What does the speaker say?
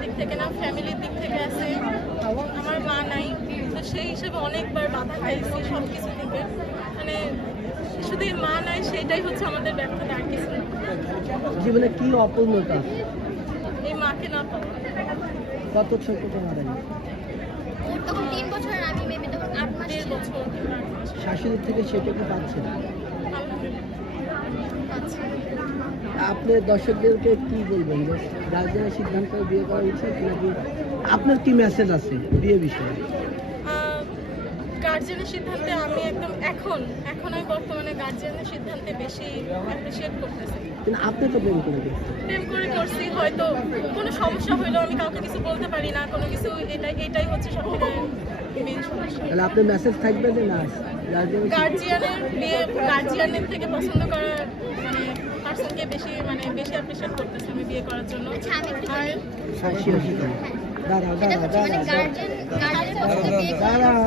দিক থেকে না ফ্যামিলির দিক থেকে আছে আমার মা নাই। তো সেই হিসেবে অনেকবার বাধা খাইছি সব কিছু থেকে মানে শুধু এই মা নাই সেটাই হচ্ছে আমাদের ব্যর্থতা আর কিছু না। জীবনে কি অপূর্ণতা? এই মাকে না পাওয়া। কত ছোট থেকে মারা গেছে তখন তিন বছর আমি মেবি তখন আট মাস শাশুড়ির থেকে সেটুকু আলহামদুলিল্লাহ। আচ্ছা। আপনি দর্শকদেরকে কি বলবেন? যে গার্জেনের সিদ্ধান্ত বিয়ে করা উচিত নাকি আপনার কি মেসেজ আছে বিয়ে বিষয়ে? গার্জেনের সিদ্ধান্তে আমি একদম এখন এখন আমি বর্তমানে গার্জিয়ানের সিদ্ধান্তে বেশি অ্যাপ্রিসিয়েট করতেছি। কিন্তু আপনি তো প্রেম করে প্রেম করে করছি হয়তো কোনো সমস্যা হইলেও আমি কাউকে কিছু বলতে পারি না কোনো কিছু এটাই এটাই হচ্ছে সব থেকে সমস্যা। তাহলে আপনার মেসেজ থাকবে যে না গার্জিয়ানের বিয়ে গার্জিয়ানের থেকে পছন্দ করার পার্সনকে বেশি মানে বেশি অ্যাপ্রিশিয়েট করতেছি আমি বিয়ে করার জন্য। আচ্ছা দাঁড়াও দাঁড়াও মানে দাঁড়াও দাঁড়াও